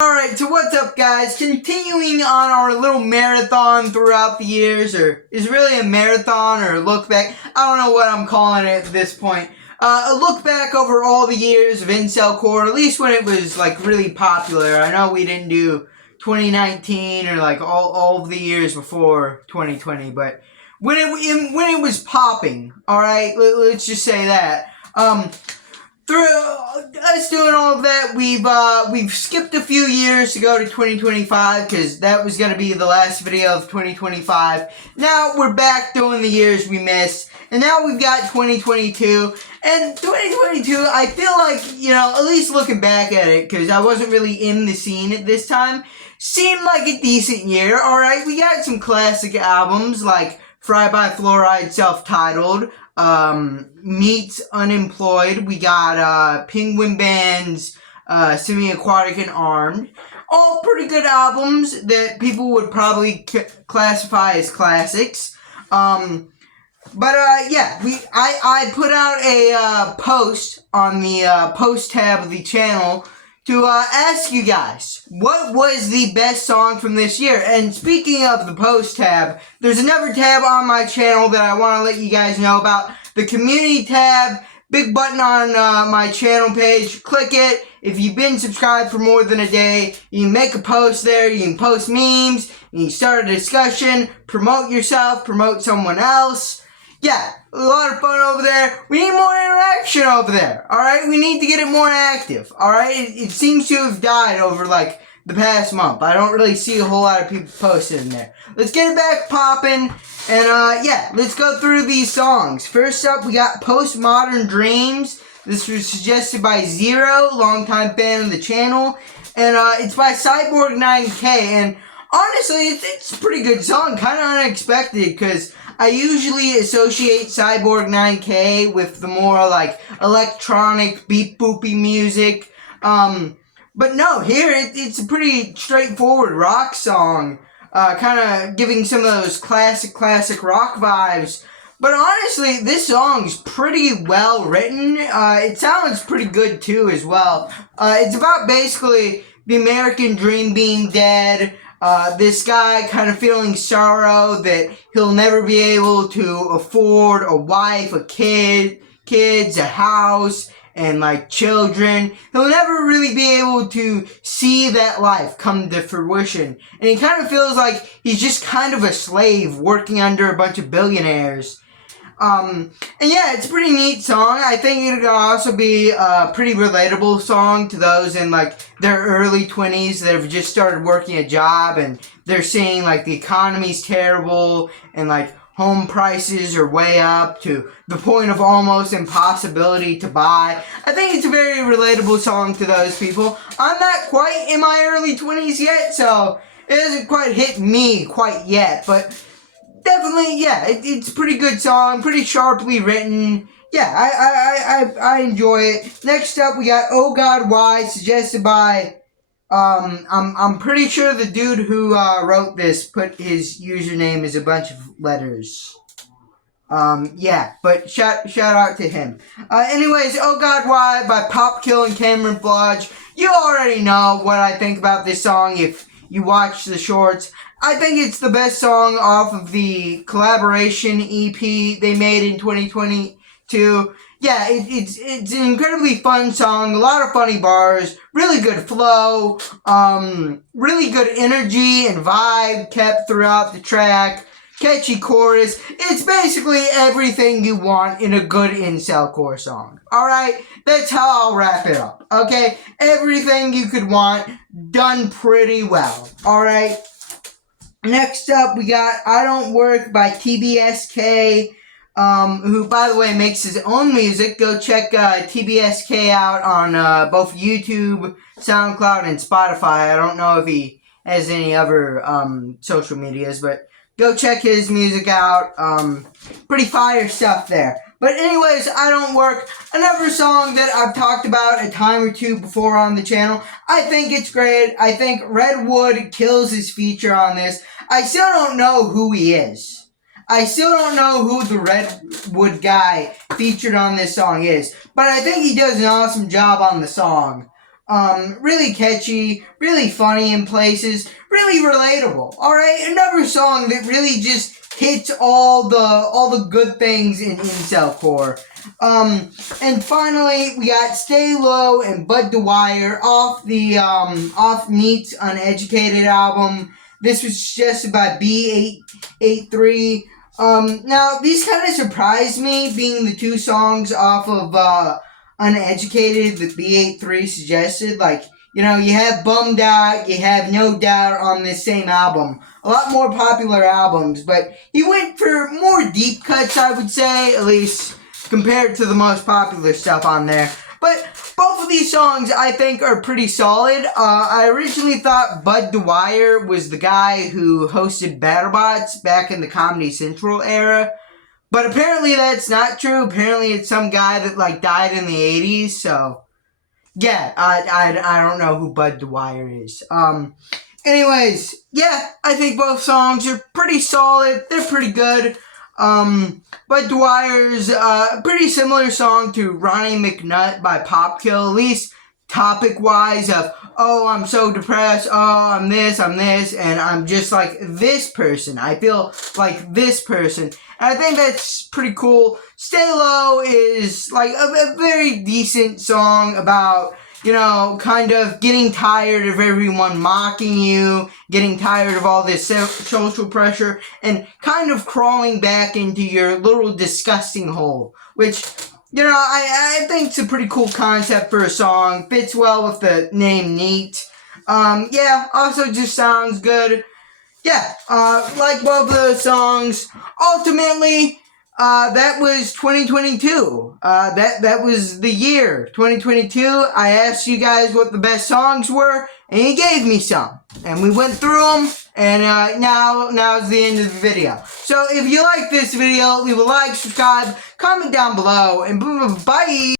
Alright, so what's up guys? Continuing on our little marathon throughout the years, or is it really a marathon or a look back? I don't know what I'm calling it at this point. A look back over all the years of incelcore, at least when it was like really popular. I know we didn't do 2019 or like all of the years before 2020, but when it was popping, alright, let's just say that. Through us doing all of that, we've skipped a few years to go to 2025 because that was going to be the last video of 2025. Now we're back doing the years we missed, and now we've got 2022. And 2022, I feel like, at least looking back at it, because I wasn't really in the scene at this time, seemed like a decent year. Alright, we got some classic albums like Fry by Fluoride self-titled, Meets Unemployed. We got Penguin Band's Semi-Aquatic and Armed. All pretty good albums that people would probably classify as classics. I put out a post on the post tab of the channel to ask you guys, what was the best song from this year? And speaking of the post tab, there's another tab on my channel that I want to let you guys know about. The community tab, big button on my channel page. Click it. If you've been subscribed for more than a day, you can make a post there. You can post memes. You can start a discussion. Promote yourself. Promote someone else. Yeah, a lot of fun over there. We need more interaction over there, alright? We need to get it more active, alright? It seems to have died over, like, the past month. I don't really see a whole lot of people posted in there. Let's get it back popping, and, let's go through these songs. First up, we got Postmodern Dreams. This was suggested by Zero, longtime fan of the channel, and, it's by Cyborg 9K, and honestly, it's a pretty good song, kind of unexpected, because I usually associate Cyborg 9K with the more, like, electronic, beep-boopy music. But no, here, it's a pretty straightforward rock song. Kind of giving some of those classic rock vibes. But honestly, this song's pretty well written. It sounds pretty good, too, as well. It's about, basically, the American dream being dead. This guy kind of feeling sorrow that he'll never be able to afford a wife, a kids, a house, and like children. He'll never really be able to see that life come to fruition. And he kind of feels like he's just kind of a slave working under a bunch of billionaires. It's a pretty neat song. I think it could also be a pretty relatable song to those in, like, their early 20s that have just started working a job and they're seeing, like, the economy's terrible and, like, home prices are way up to the point of almost impossibility to buy. I think it's a very relatable song to those people. I'm not quite in my early 20s yet, so it hasn't quite hit me quite yet, but definitely, it's a pretty good song, pretty sharply written. Yeah, I enjoy it. Next up, we got Oh God Why, suggested by, I'm pretty sure the dude who wrote this put his username as a bunch of letters. But shout out to him. Anyways, Oh God Why by Popkill and Cameron Flodge. You already know what I think about this song if you watch the shorts. I think it's the best song off of the collaboration EP they made in 2022. Yeah, it's an incredibly fun song, a lot of funny bars, really good flow, really good energy and vibe kept throughout the track, catchy chorus. It's basically everything you want in a good incelcore song. Alright, that's how I'll wrap it up. Okay, everything you could want, done pretty well. Alright. Next up, we got I Don't Work by TBSK, who, by the way, makes his own music. Go check TBSK out on both YouTube, SoundCloud, and Spotify. I don't know if he has any other social medias, but go check his music out. Pretty fire stuff there. But anyways, I Don't Work, another song that I've talked about a time or two before on the channel. I think it's great. I think Redwood kills his feature on this. I still don't know who he is. I still don't know who the Redwood guy featured on this song is. But I think he does an awesome job on the song. Really catchy, really funny in places, really relatable. Alright, another song that really just hits all the good things in incelcore. And finally, we got Stay Low and Bud Dwyer off off Neat's Uneducated album. This was suggested by B883. Now, these kind of surprised me, being the two songs off of, Uneducated that B83 suggested. Like, you know, you have Bummed Out, you have No Doubt on this same album. A lot more popular albums, but he went for more deep cuts, I would say, at least compared to the most popular stuff on there. But both of these songs, I think, are pretty solid. I originally thought Bud Dwyer was the guy who hosted BattleBots back in the Comedy Central era. But apparently that's not true. Apparently it's some guy that, like, died in the 80s, so... yeah, I don't know who Bud Dwyer is. Anyways, yeah, I think both songs are pretty solid. They're pretty good. Bud Dwyer's a pretty similar song to Ronnie McNutt by Popkill, at least topic-wise of, oh, I'm so depressed, oh, I'm this, and I'm just like this person. I feel like this person. And I think that's pretty cool. Stay Low is like a very decent song about, you know, kind of getting tired of everyone mocking you, getting tired of all this social pressure, and kind of crawling back into your little disgusting hole, which, you know, I think it's a pretty cool concept for a song. Fits well with the name Neat. Yeah, also just sounds good. Yeah, like both of those songs. Ultimately, that was 2022. That was the year, 2022. I asked you guys what the best songs were, and you gave me some. And we went through them, and now's the end of the video. So if you like this video, leave a like, subscribe, comment down below, and bye!